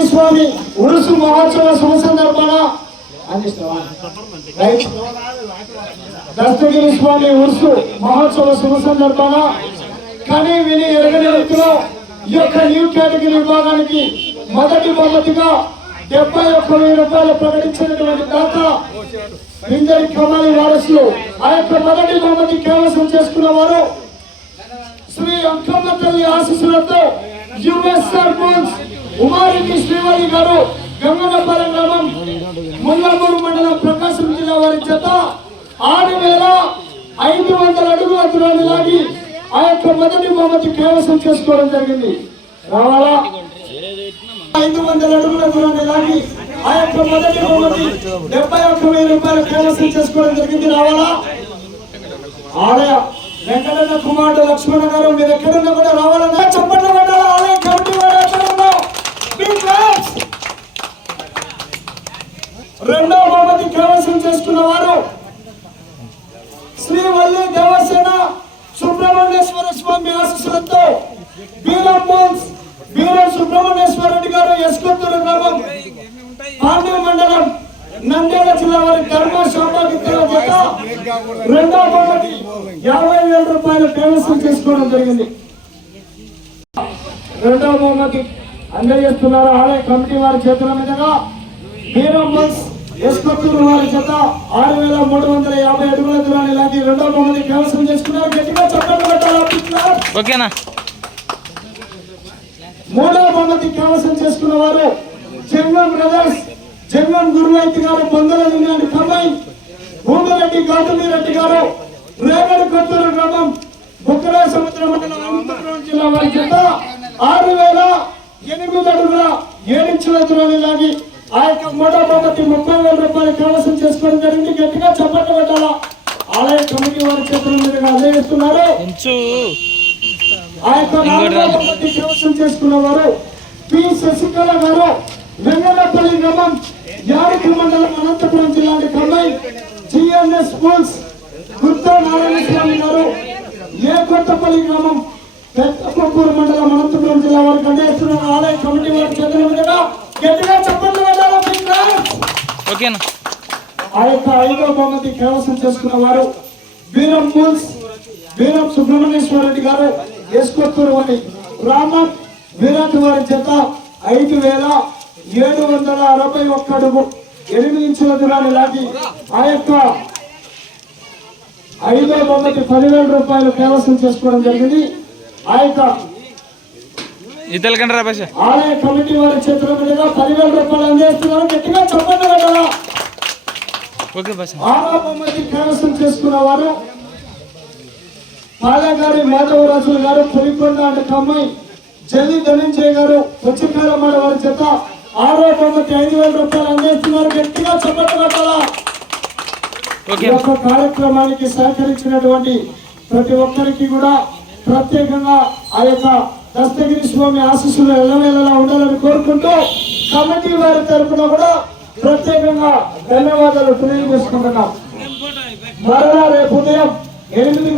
దస్తగిరి స్వామి ఉరుసు మహోత్సవ శుభ సందర్భాన దస్తగిరి స్వామి ఉరుసు మహోత్సవ శుభ సందర్భాన కని విని ఎరగని వ్యక్తిలో ఈ యొక్క న్యూ కేటగిరీ విభాగానికి మొదటి మొదటిగా డెబ్బై ఒక్క వెయ్యి రూపాయలు ప్రకటించినటువంటి దాత పింజరి కమాలి వారసులు. ఆ యొక్క మొదటి బహుమతి కైవసం చేసుకున్న వారు శ్రీ అంకమ్మ తల్లి ఆశీస్సులతో యుఎస్ఆర్ బోన్స్ ఉమారెడ్డి శ్రీవారి గారు గంగనపాలెం గ్రామం ముల్లమూరు మండలం ప్రకాశం జిల్లా వారి చేత ఆరు వేల ఐదు వందల అడుగుల దూరాన్ని లాగి ఆ యొక్క మొదటి బహుమతి కైవసం చేసుకోవడం జరిగింది. రావాలా? ఐదు వందల అడుగుల దూరాన్ని లాగి ఆ యొక్క మొదటి బహుమతి డెబ్బై ఒక్క వెయ్యి రూపాయలు కైవసం చేసుకోవడం జరిగింది. రావాలా? ఆడ వెంకటన్న కుమారుడు లక్ష్మణ గారు మీరు ఎక్కడున్నా కూడా రావాలన్నా చెప్పండి. రెండో బహుమతి కైవసం చేసుకున్న వారు శ్రీవల్లి దేవసేన సుబ్రహ్మణ్యేశ్వర స్వామి ఆశీస్సులతో బీరం మోన్స్ బీరం సుబ్రహ్మణ్యేశ్వర రెడ్డి గారు ఎస్కొత్తూరు గ్రామం పాండ్య మండలం నంద్యాల జిల్లా వారి ధర్మ శాంతిత్వ జత రెండో బహుమతి యాభై వేల రూపాయలు కైవసం చేసుకోవడం జరిగింది. రెండో బహుమతి అందజేస్తున్నారు. ఆలయ కమిటీ వారి చేతుల మీదుగా బీరం మోన్స్ ఎస్కొత్తూరు వారి జత ఆరు వేల మూడు వందల యాభై అడుగుల దూరాన్ని లాగి రెండో బహుమతి కైవసం చేసుకున్నారు. గట్టిగా చప్పట్లు పెట్టాలి పిల్లలు. ఓకేనా? మూడో బహుమతి కైవసం చేసుకున్న వారు జంగం బ్రదర్స్. జంగం గురువైతి గారు పొందల లింగాన్ని కమ్మాయి. భూమిరెడ్డి గౌతమి రెడ్డి గారు రేగడి కొత్తూరు గ్రామం బుక్కరా సముద్ర అనంతపురం జిల్లా వారి చేత ఆరు వేల ఎనిమిది అడుగుల ఏడించుల దూరాన్ని లాగి ఆ యొక్క మూడో బహుమతి ముప్పై కైవసం చేసుకోవడం జరిగింది. గట్టిగా చప్పట్లు పెట్టాలా ఆలయ కమిటీ వారి చేతుల మీదుగా అందజేస్తున్నారు ఆ యొక్క కైవసం చేసుకున్న వారు పి. శశికళ గారు వెంగళపల్లి గ్రామం యాడికి మండలం అనంతపురం జిల్లాని కమ్మాయి జిఎన్ఎస్ స్కూల్స్ గుత్తా నారాయణ స్వామి గారు ఏ కొత్తపల్లి గ్రామం పెద్దపూర్ మండలం అనంతపురం జిల్లా వారికి అందిస్తున్న ఆలయ కమిటీ వారి చేతుల మీదుగా గట్టిగా ఫ్రెండ్స్. ఓకేనా? ఆ యొక్క ఐదో బహుమతి కైవసం చేసుకున్న వారు బీరం మూల్స్ బీరం సుబ్రహ్మణ్యేశ్వర రెడ్డి గారు ఎస్కొత్తూరు వారి రామన్ విరాట్ వారి చేత ఐదు వేల ఏడు వందల అరవై ఒక్క అడుగు ఎనిమిది ఇంచుల దూరాన్ని లాగి ఆ యొక్క ఐదో బహుమతి పదివేల రూపాయలు కైవసం చేసుకోవడం జరిగింది. ఆ యొక్క ఆలయ కమిటీ వారి చేతుల మీదుగా పదివేల రూపాయలు అందజేస్తున్నారు. గట్టిగా చెప్పండి కదా. ఓకే భాష ఆరో బహుమతి కైవసం చేసుకున్న వారు పాలగారి మాధవరాజులు గారు పులికొండ అంటే కమ్మాయి జల్లి ధనంజయ్ గారు పుచ్చకాలమాడ వారి చేత ఆరో బహుమతి ఐదు వేల రూపాయలు అందిస్తున్నారు గట్టిగా చెప్పట్టు పెట్టాలా ఈ ఓకే యొక్క కార్యక్రమానికి సహకరించినటువంటి ప్రతి ఒక్కరికి కూడా ప్రత్యేకంగా ఆ యొక్క దస్తగిరి స్వామి ఆశీస్సులు ఎల్లవేళలా ఉండాలని కోరుకుంటూ కమిటీ వారి తరఫున కూడా ప్రత్యేకంగా ధన్యవాదాలు తెలియజేసుకుంటున్నాం. మరలా రేపు ఉదయం ఎనిమిది